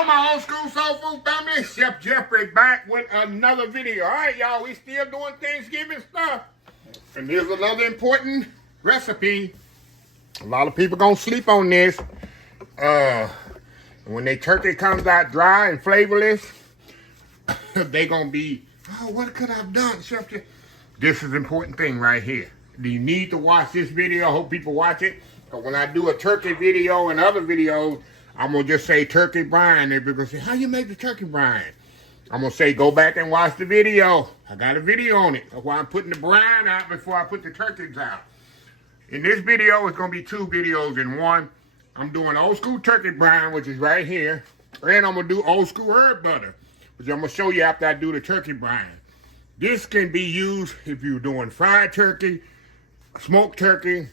Hello, my old school soul food family. Chef Jeffrey back with another video. All right, y'all, we still doing Thanksgiving stuff. And here's another important recipe. A lot of people gonna sleep on this. When their turkey comes out dry and flavorless, they gonna be, oh, what could I have done, Chef Jeff? This is an important thing right here. Do you need to watch this video? I hope people watch it. But when I do a turkey video and other videos, I'm going to just say turkey brine. And people say, how you make the turkey brine? I'm going to say, go back and watch the video. I got a video on it. That's why I'm putting the brine out before I put the turkeys out. In this video, it's going to be two videos in one. I'm doing old school turkey brine, which is right here. And I'm going to do old school herb butter, which I'm going to show you after I do the turkey brine. This can be used if you're doing fried turkey, smoked turkey,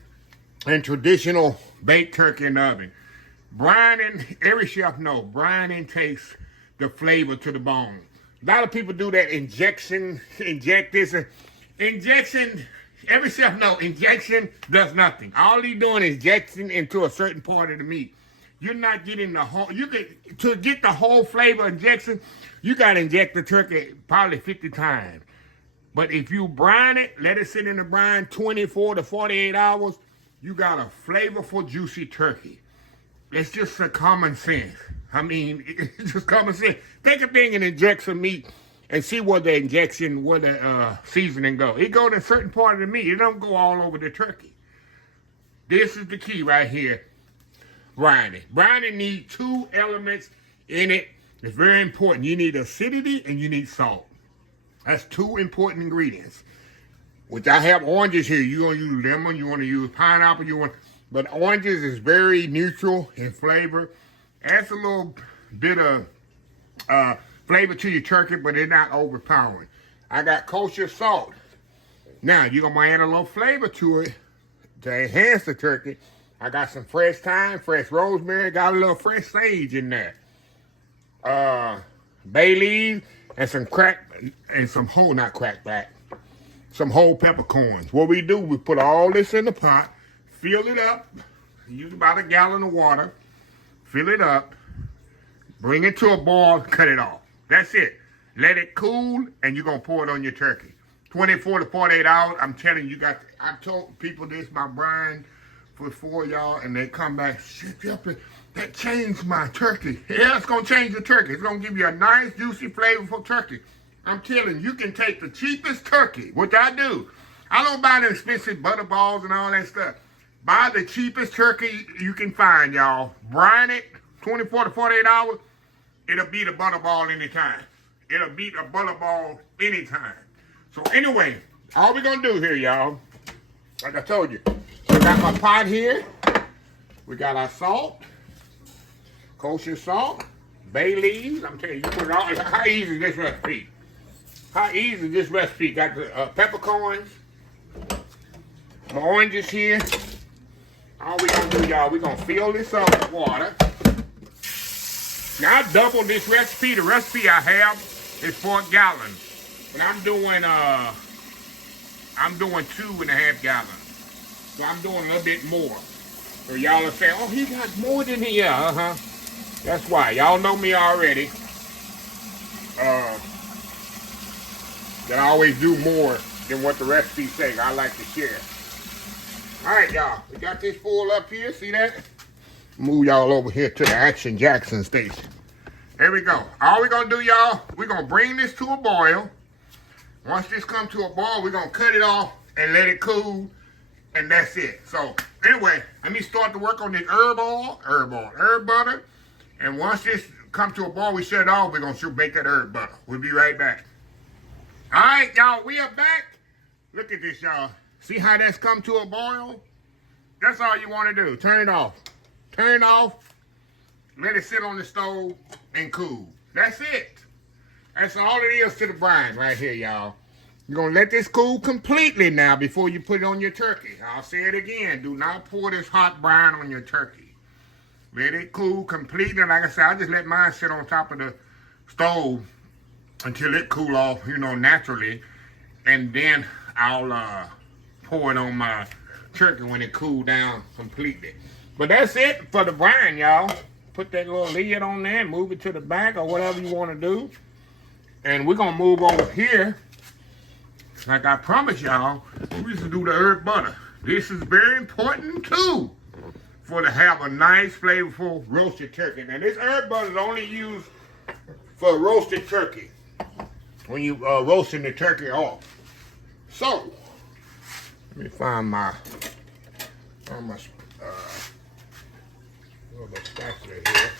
and traditional baked turkey in the oven. Brining, every chef knows, brining takes the flavor to the bone. A lot of people do that injection, inject this. Injection, every chef knows, injection does nothing. All you're doing is injecting into a certain part of the meat. You're not getting the whole, to get the whole flavor injection, you got to inject the turkey probably 50 times. But if you brine it, let it sit in the brine 24 to 48 hours, you got a flavorful, juicy turkey. It's just a common sense. I mean, it's just common sense. Take a thing and inject some meat and see where the injection, where the seasoning go. It go to a certain part of the meat. It don't go all over the turkey. This is the key right here. Brining. Brining needs two elements in it. It's very important. You need acidity and you need salt. That's two important ingredients. Which I have oranges here. You're going to use lemon. You want to use pineapple. But oranges is very neutral in flavor. Adds a little bit of flavor to your turkey, but it's not overpowering. I got kosher salt. Now, you're going to add a little flavor to it to enhance the turkey. I got some fresh thyme, fresh rosemary. Got a little fresh sage in there. Bay leaves and some some whole peppercorns. What we do, we put all this in the pot, fill it up, use about a gallon of water, fill it up, bring it to a boil, cut it off. That's it. Let it cool, and you're going to pour it on your turkey. 24 to 48 hours, I'm telling you, I told people this, my brine for y'all, and they come back, shit, that changed my turkey. Yeah, it's going to change the turkey. It's going to give you a nice, juicy, flavorful turkey. I'm telling you, you can take the cheapest turkey, which I do. I don't buy the expensive butter balls and all that stuff. Buy the cheapest turkey you can find, y'all. Brine it 24 to 48 hours. It'll beat a butter ball anytime. It'll beat a butter ball anytime. So anyway, all we're going to do here, y'all, like I told you, we got my pot here. We got our salt, kosher salt, bay leaves. I'm telling you, you put it all. How easy is this recipe? How easy is this recipe? Got the peppercorns, my oranges here. All we gonna do, y'all, we gonna fill this up with water. Now I doubled this recipe. The recipe I have is 4 gallons, but I'm doing 2.5 gallons. So I'm doing a little bit more. So y'all are saying, oh, he got more than he, That's why. Y'all know me already. That I always do more than what the recipe says. I like to share. All right, y'all. We got this full up here. See that? Move y'all over here to the Action Jackson station. There we go. All we're going to do, y'all, we're going to bring this to a boil. Once this comes to a boil, we're going to cut it off and let it cool. And that's it. So, anyway, let me start to work on this herb butter. And once this comes to a boil, we shut it off. We're going to bake that herb butter. We'll be right back. All right, y'all, we are back. Look at this, y'all. See how that's come to a boil? That's all you want to do. Turn it off. Turn it off. Let it sit on the stove and cool. That's it. That's all it is to the brine right here, y'all. You're going to let this cool completely now before you put it on your turkey. I'll say it again. Do not pour this hot brine on your turkey. Let it cool completely. Like I said, I just let mine sit on top of the stove until it cool off, naturally. And then I'll pour it on my turkey when it cool down completely. But that's it for the brine, y'all. put that little lid on there and move it to the back or whatever you want to do. And we're gonna move over here. Like I promised y'all, we used to do the herb butter. This is very important too, for to have a nice, flavorful roasted turkey. Now this herb butter is only used for roasted turkey, when you roasting the turkey off. So, let me find my little spatula here.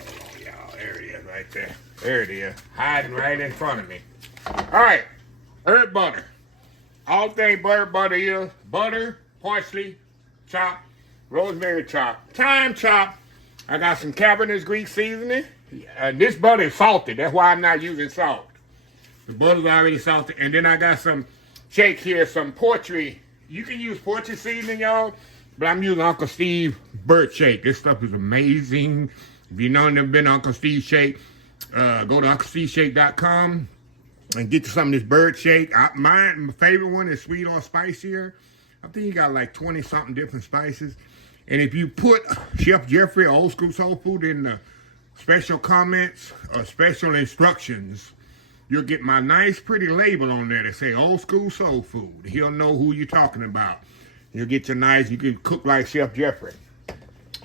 Hold on, y'all. There it is right there. There it is. Hiding right in front of me. Alright. Herb butter. All thing butter is butter, parsley, chopped, rosemary chopped, thyme chopped. I got some Cabinet's Greek seasoning. This butter is salted. That's why I'm not using salt. The butter's already salted. And then I got some shake here, some poultry. You can use poultry seasoning, y'all. But I'm using Uncle Steve bird shake. This stuff is amazing. If you know never been to Uncle Steve Shake, go to unclesteveshake.com and get you some of this bird shake. My favorite one is sweet or spicier. I think you got like 20-something different spices. And if you put Chef Jeffrey Old School Soul Food in the special comments or special instructions, you'll get my nice pretty label on there that say Old School Soul Food. He'll know who you're talking about. You'll get your nice, you can cook like Chef Jeffrey.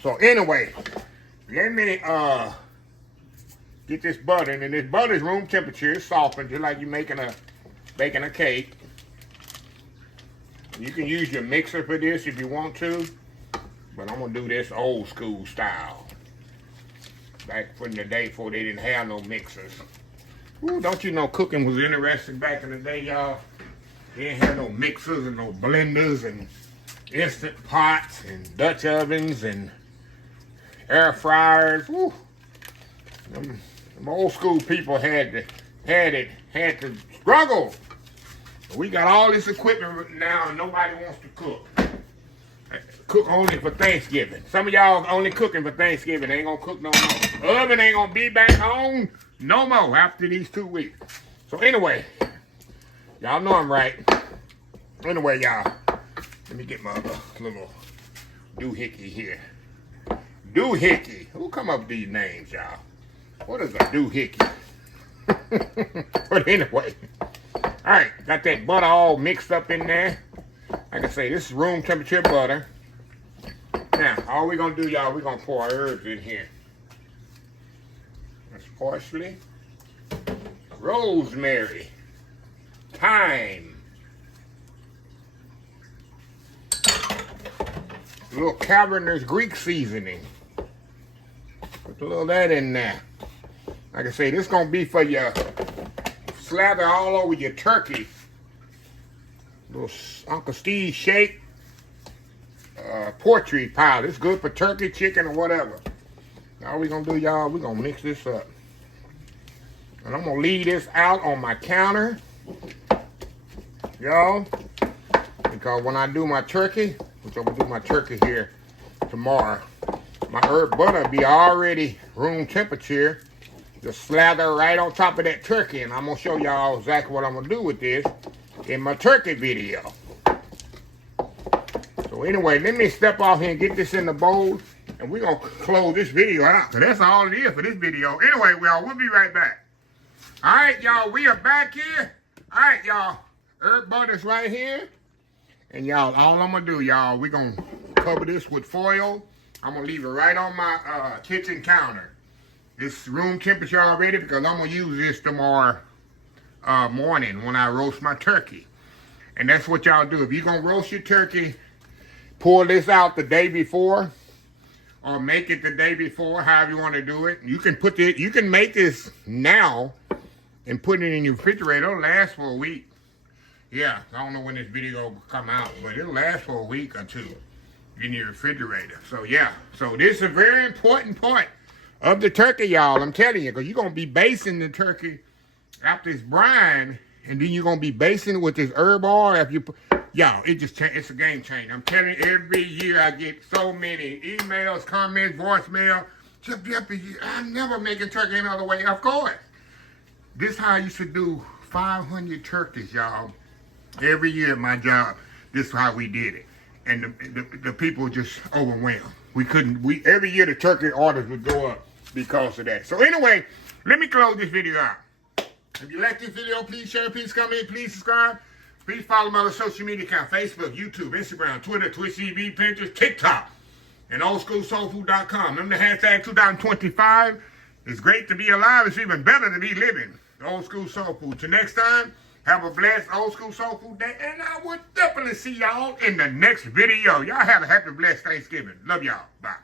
So anyway, let me get this butter, and this butter is room temperature. It's softened just like you're baking a cake. You can use your mixer for this if you want to, but I'm gonna do this old school style. Back in the day before they didn't have no mixers. Ooh, don't you know cooking was interesting back in the day, y'all? They didn't have no mixers and no blenders and instant pots and Dutch ovens and air fryers. Woo. Them old school people had to struggle. We got all this equipment now and nobody wants to cook. Cook only for Thanksgiving. Some of y'all only cooking for Thanksgiving. They ain't gonna cook no more. Oven ain't gonna be back on no more after these 2 weeks. So anyway, y'all know I'm right. Anyway, y'all, let me get my little doohickey here. Doohickey. Who come up with these names, y'all? What is a doohickey? But anyway, all right, got that butter all mixed up in there. Like I say, this is room temperature butter. Now, all we're gonna do, y'all, we're gonna pour our herbs in here. That's parsley, rosemary, thyme, a little Cabinet's Greek seasoning. Put a little of that in there. Like I say, this is gonna be for your slather all over your turkey. Little Uncle Steve Shake poultry pie. It's good for turkey, chicken, or whatever. All we gonna do, y'all, we gonna mix this up. And I'm gonna leave this out on my counter, y'all, because when I do my turkey, which I'm gonna do my turkey here tomorrow, my herb butter will be already room temperature. Just slather right on top of that turkey, and I'm gonna show y'all exactly what I'm gonna do with this in my turkey video. So anyway, let me step off here and get this in the bowl, and we're gonna close this video out, because that's all it is for this video. Anyway, y'all, we'll be right back. All right, y'all, we are back here. All right, y'all, herb butter's right here. And y'all, all I'm gonna do, y'all, we're gonna cover this with foil. I'm gonna leave it right on my kitchen counter. It's room temperature already because I'm gonna use this tomorrow morning when I roast my turkey. And that's what y'all do. If you're gonna roast your turkey, pour this out the day before, or make it the day before, however you want to do it. You can put it, you can make this now and put it in your refrigerator. It'll last for a week. Yeah, I don't know when this video will come out, but it'll last for a week or two in your refrigerator. So yeah, so this is a very important part of the turkey, y'all. I'm telling you, because you're gonna be basting the turkey after it's brine, and then you're gonna be basting it with this herb oil. If you, y'all, it's a game changer. I'm telling you, every year I get so many emails, comments, voicemail. Chef Jeffrey, I'm never making turkey any other way. Of course, this how you should do 500 turkeys, y'all. Every year at my job, this is how we did it. And the people just overwhelmed. every year the turkey orders would go up because of that. So anyway, let me close this video out. If you like this video, please share, please comment, please subscribe. Please follow my other social media account, Facebook, YouTube, Instagram, Twitter, Twitch TV, Pinterest, TikTok, and oldschoolsoulfood.com. Remember the hashtag 2025. It's great to be alive. It's even better to be living. Old School Soul Food. Till next time, have a blessed Old School Soul Food day. And I will definitely see y'all in the next video. Y'all have a happy, blessed Thanksgiving. Love y'all. Bye.